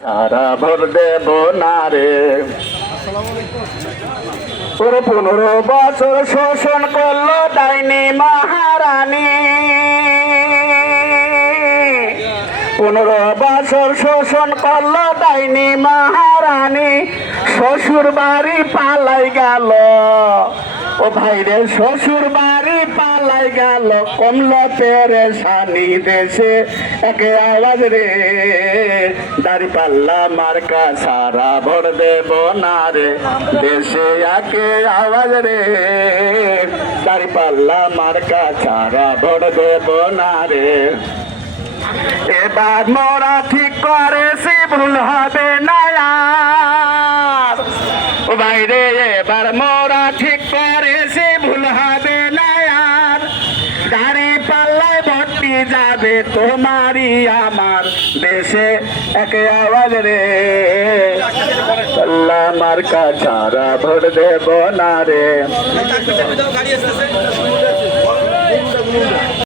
সারা vote দেব না রে। 15 বছর শোষণ করলো ডাইনি মহারানী, 15 বছর শোষণ করলো ডাইনি মহারানী। শ্বশুর বাড়ি পালাই গেল, ও ভাইরে শ্বশুর বাড়ি পালাই গেল। কমলো পেরেশানি দেশে একে আওয়াজ রে, দাঁড়িপাল্লা মার্কা সারা ভোট দেব না রে। দেশে একে আওয়াজ রে, দাঁড়িপাল্লা মার্কা সারা ভোট দেব না রে। এবার মোরা ঠিক করেছি ভুল হবে না আর, ও ভাইরে এবার মোরা ঠিক করেছি ভুল হবে না আর। দাঁড়িপাল্লায় ভোটটি যাবে তোমারই আমার, দেশে একে আওয়াজ রে, পাল্লা মার্কা ছাড়া ভোট দেব না রে।